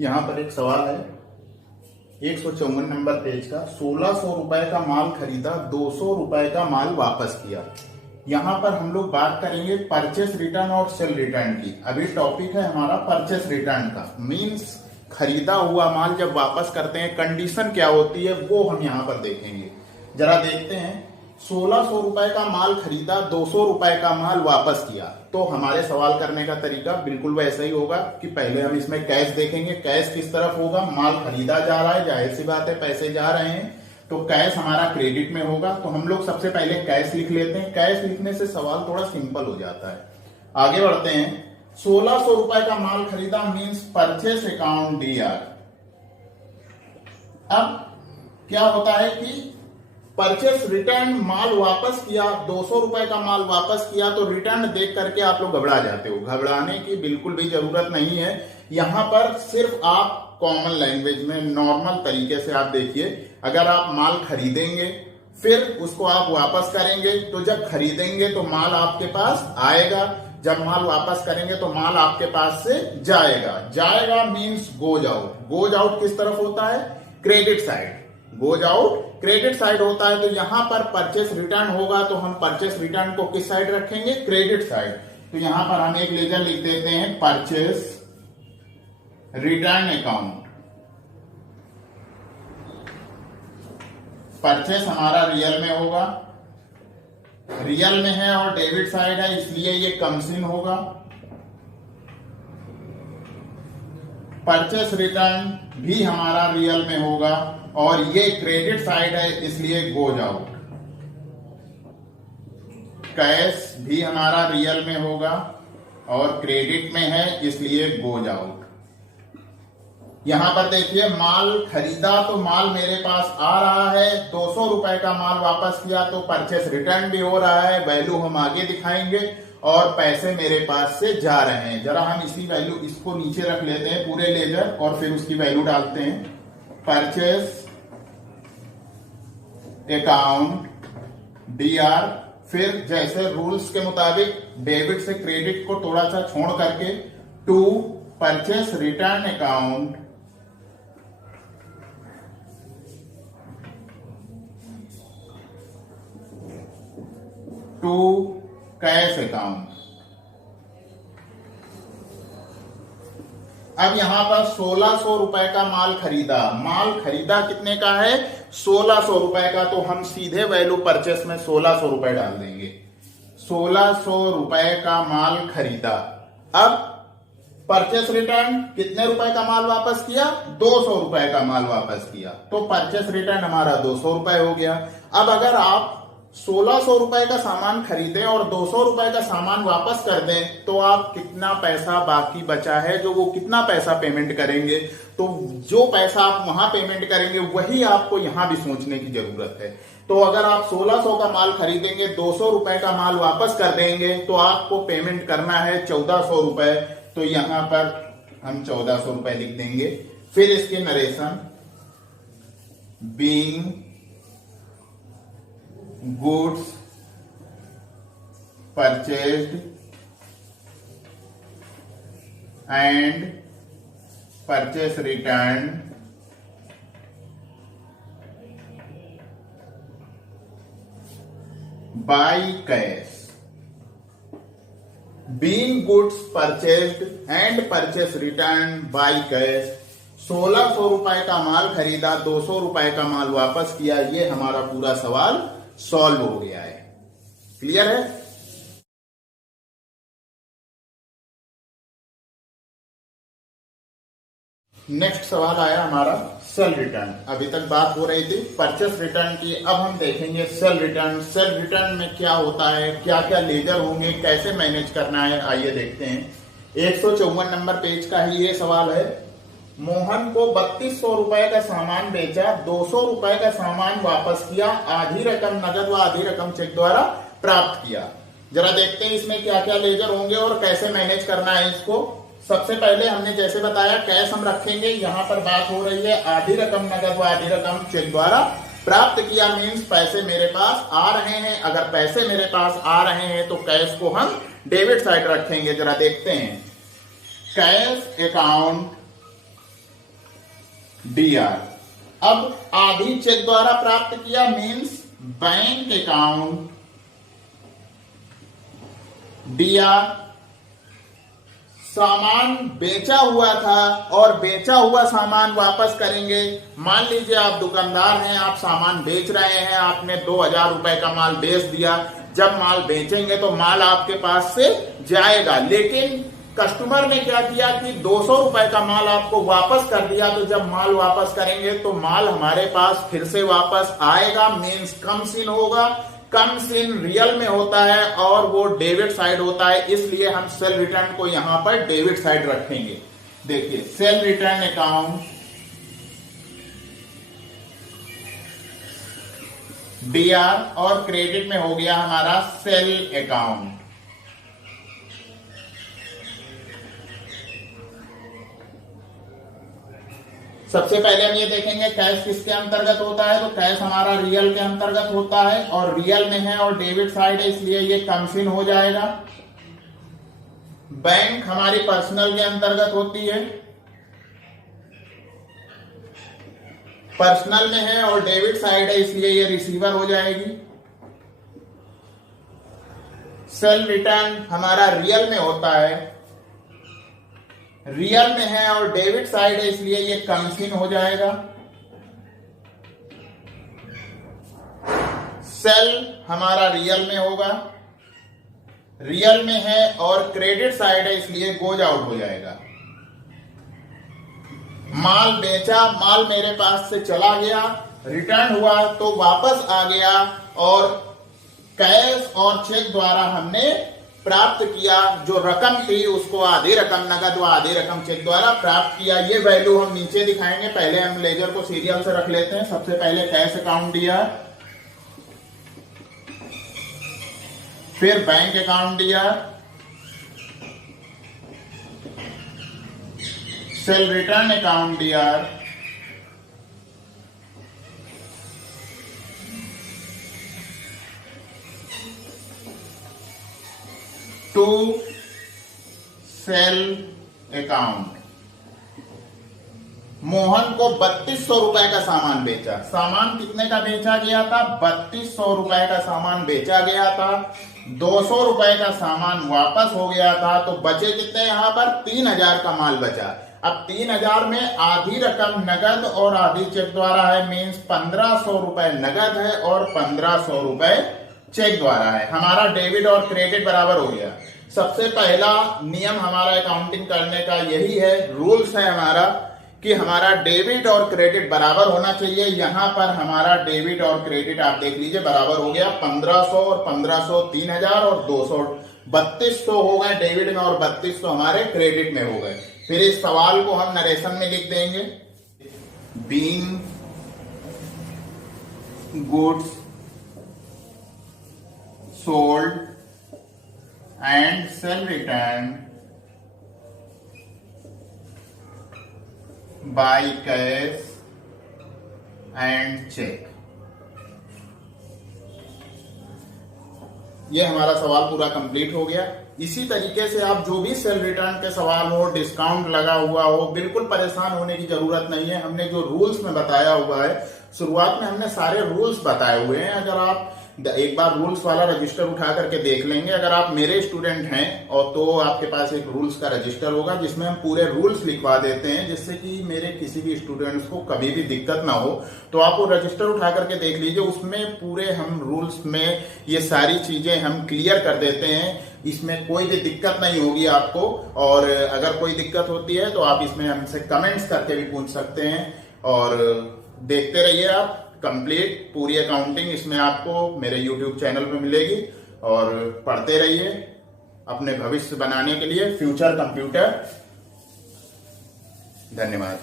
यहाँ पर एक सवाल है 154 नंबर पेज का। 1600 रुपए का माल खरीदा, 200 रुपए का माल वापस किया। यहाँ पर हम लोग बात करेंगे परचेस रिटर्न और सेल रिटर्न की। अभी टॉपिक है हमारा परचेस रिटर्न का, मीन्स खरीदा हुआ माल जब वापस करते हैं कंडीशन क्या होती है वो हम यहाँ पर देखेंगे। जरा देखते हैं, 1600 रुपए का माल खरीदा, 200 रुपए का माल वापस किया। तो हमारे सवाल करने का तरीका बिल्कुल वैसा ही होगा कि पहले हम इसमें कैश देखेंगे। कैश किस तरफ होगा, माल खरीदा जा रहा है, जाहिर सी बात है पैसे जा रहे हैं, तो कैश हमारा क्रेडिट में होगा। तो हम लोग सबसे पहले कैश लिख लेते हैं। कैश लिखने से सवाल थोड़ा सिंपल हो जाता है। आगे बढ़ते हैं। 1600 रुपए का माल खरीदा मीन्स परचेस अकाउंट DR। अब क्या होता है कि परचेस रिटर्न, माल वापस किया, 200 रुपए का माल वापस किया, तो रिटर्न देख करके आप लोग घबरा जाते हो। घबराने की बिल्कुल भी जरूरत नहीं है। यहां पर सिर्फ आप कॉमन लैंग्वेज में नॉर्मल तरीके से आप देखिए, अगर आप माल खरीदेंगे फिर उसको आप वापस करेंगे, तो जब खरीदेंगे तो माल आपके पास आएगा, जब माल वापस करेंगे तो माल आपके पास से जाएगा। जाएगा means goes out. Goes out किस तरफ होता है, credit side. Goes out credit side होता है। तो यहां पर परचेस रिटर्न होगा तो हम परचेस रिटर्न को किस साइड रखेंगे, क्रेडिट साइड। तो यहां पर हम एक लेजर लिख देते हैं, परचेस रिटर्न अकाउंट। परचेस हमारा रियल में होगा, रियल में है और डेबिट साइड है इसलिए ये कमसिन होगा। परचेस रिटर्न भी हमारा रियल में होगा और ये क्रेडिट साइड है इसलिए गोज आउट। कैश भी हमारा रियल में होगा और क्रेडिट में है इसलिए गोज आउट। यहां पर देखिए, माल खरीदा तो माल मेरे पास आ रहा है, 200 रुपए का माल वापस किया तो परचेस रिटर्न भी हो रहा है, वैल्यू हम आगे दिखाएंगे, और पैसे मेरे पास से जा रहे हैं। जरा हम इसी वैल्यू, इसको नीचे रख लेते हैं पूरे लेजर और फिर उसकी वैल्यू डालते हैं। परचेस अकाउंट DR, फिर जैसे रूल्स के मुताबिक डेबिट से क्रेडिट को थोड़ा सा छोड़ करके to purchase return account to cash account. अब यहां पर 1600 रुपए का माल खरीदा। माल खरीदा कितने का है, 1600 रुपए का, तो हम सीधे वैल्यू परचेस में 1600 रुपए डाल देंगे। 1600 रुपए का माल खरीदा। अब परचेस रिटर्न कितने रुपए का माल वापस किया, 200 रुपए का माल वापस किया, तो परचेस रिटर्न हमारा 200 रुपए हो गया। अब अगर आप 1600 रुपए का सामान खरीदें और 200 रुपए का सामान वापस कर दें, तो आप कितना पैसा बाकी बचा है, जो वो कितना पैसा पेमेंट करेंगे, तो जो पैसा आप वहां पेमेंट करेंगे वही आपको यहां भी सोचने की जरूरत है। तो अगर आप 1600 का माल खरीदेंगे, 200 रुपए का माल वापस कर देंगे, तो आपको पेमेंट करना है 1400 रुपए। तो यहां पर हम 1400 रुपए लिख देंगे। फिर इसके narration, being goods purchased and purchase return by cash. Being goods purchased and purchase return by cash. 1600 रुपए का माल खरीदा, 200 रुपए का माल वापस किया, ये हमारा पूरा सवाल सॉल्व हो गया है। क्लियर है। नेक्स्ट सवाल आया हमारा सेल रिटर्न। अभी तक बात हो रही थी परचेस रिटर्न की, अब हम देखेंगे सेल रिटर्न। सेल रिटर्न में क्या होता है, क्या क्या लेजर होंगे, कैसे मैनेज करना है, आइए देखते हैं। 154 नंबर पेज का ही ये सवाल है। मोहन को 3200 रुपए का सामान बेचा, 200 रुपए का सामान वापस किया, आधी रकम नगद व आधी रकम चेक द्वारा प्राप्त किया। जरा देखते हैं इसमें क्या क्या लेजर होंगे और कैसे मैनेज करना है इसको। सबसे पहले हमने जैसे बताया कैश हम रखेंगे। यहां पर बात हो रही है आधी रकम नगद व आधी रकम चेक द्वारा प्राप्त किया, मीन्स पैसे मेरे पास आ रहे हैं। अगर पैसे मेरे पास आ रहे हैं तो कैश को हम डेबिट साइड रखेंगे। जरा देखते हैं, कैश अकाउंट DR। अब आधी चेक द्वारा प्राप्त किया मीन्स बैंक अकाउंट DR। सामान बेचा हुआ था और बेचा हुआ सामान वापस करेंगे। मान लीजिए आप दुकानदार हैं, आप सामान बेच रहे हैं, आपने 2000 रुपए का माल बेच दिया। जब माल बेचेंगे तो माल आपके पास से जाएगा, लेकिन कस्टमर ने क्या किया कि 200 रुपए का माल आपको वापस कर दिया। तो जब माल वापस करेंगे तो माल हमारे पास फिर से वापस आएगा, मीन्स कम सीन होगा। कम सीन रियल में होता है और वो डेबिट साइड होता है, इसलिए हम सेल रिटर्न को यहां पर डेबिट साइड रखेंगे। देखिए सेल रिटर्न अकाउंट DR और क्रेडिट में हो गया हमारा सेल अकाउंट। सबसे पहले हम ये देखेंगे कैश किसके अंतर्गत होता है। तो कैश हमारा रियल के अंतर्गत होता है और रियल में है और डेबिट साइड है, इसलिए ये कमसिन हो जाएगा। बैंक हमारी पर्सनल के अंतर्गत होती है, पर्सनल में है और डेबिट साइड है, इसलिए ये रिसीवर हो जाएगी। सेल रिटर्न हमारा रियल में होता है, रियल में है और डेबिट साइड है, इसलिए ये कमसिन हो जाएगा। सेल हमारा रियल में होगा, रियल में है और क्रेडिट साइड है, इसलिए गोज आउट हो जाएगा। माल बेचा, माल मेरे पास से चला गया, रिटर्न हुआ तो वापस आ गया और कैश और चेक द्वारा हमने प्राप्त किया। जो रकम थी उसको आधी रकम नगद व आधी रकम चेक द्वारा प्राप्त किया। ये वैल्यू हम नीचे दिखाएंगे, पहले हम लेजर को सीरियल से रख लेते हैं। सबसे पहले कैश अकाउंट दिया, फिर बैंक अकाउंट दिया, सेल रिटर्न अकाउंट दिया, टू सेल अकाउंट। मोहन को 3200 रुपए का सामान बेचा। सामान कितने का बेचा गया था? 3200 रुपए का सामान बेचा गया था। 200 रुपए का सामान वापस हो गया था, तो बचे कितने यहां पर? 3000 का माल बचा। अब 3000 में आधी रकम नगद और आधी चेक द्वारा है, मीन्स 1500 रुपए नगद है और 1500 रुपए चेक द्वारा है। हमारा डेबिट और क्रेडिट बराबर हो गया। सबसे पहला नियम हमारा अकाउंटिंग करने का यही है, रूल्स है हमारा कि हमारा डेबिट और क्रेडिट बराबर होना चाहिए। यहां पर हमारा डेबिट और क्रेडिट आप देख लीजिए बराबर हो गया। 1500 और 1500 3000 और 200 3200 हो गए डेबिट में और 3200 हमारे क्रेडिट में हो गए। फिर इस सवाल को हम नरेशन में लिख देंगे, being goods sold and sell return by cash and check। ये हमारा सवाल पूरा कंप्लीट हो गया। इसी तरीके से आप जो भी सेल रिटर्न के सवाल हो, डिस्काउंट लगा हुआ हो, बिल्कुल परेशान होने की जरूरत नहीं है। हमने जो रूल्स में बताया हुआ है, शुरुआत में हमने सारे रूल्स बताए हुए हैं। अगर आप एक बार रूल्स वाला रजिस्टर उठा करके देख लेंगे, अगर आप मेरे स्टूडेंट हैं और तो आपके पास एक रूल्स का रजिस्टर होगा जिसमें हम पूरे रूल्स लिखवा देते हैं, जिससे कि मेरे किसी भी स्टूडेंट्स को कभी भी दिक्कत ना हो। तो आप वो रजिस्टर उठा करके देख लीजिए, उसमें पूरे हम रूल्स में ये सारी चीजें हम क्लियर कर देते हैं। इसमें कोई भी दिक्कत नहीं होगी आपको, और अगर कोई दिक्कत होती है तो आप इसमें हमसे कमेंट्स करके भी पूछ सकते हैं। और देखते रहिए आप कंप्लीट पूरी अकाउंटिंग, इसमें आपको मेरे YouTube चैनल पे मिलेगी। और पढ़ते रहिए अपने भविष्य बनाने के लिए, फ्यूचर कंप्यूटर। धन्यवाद।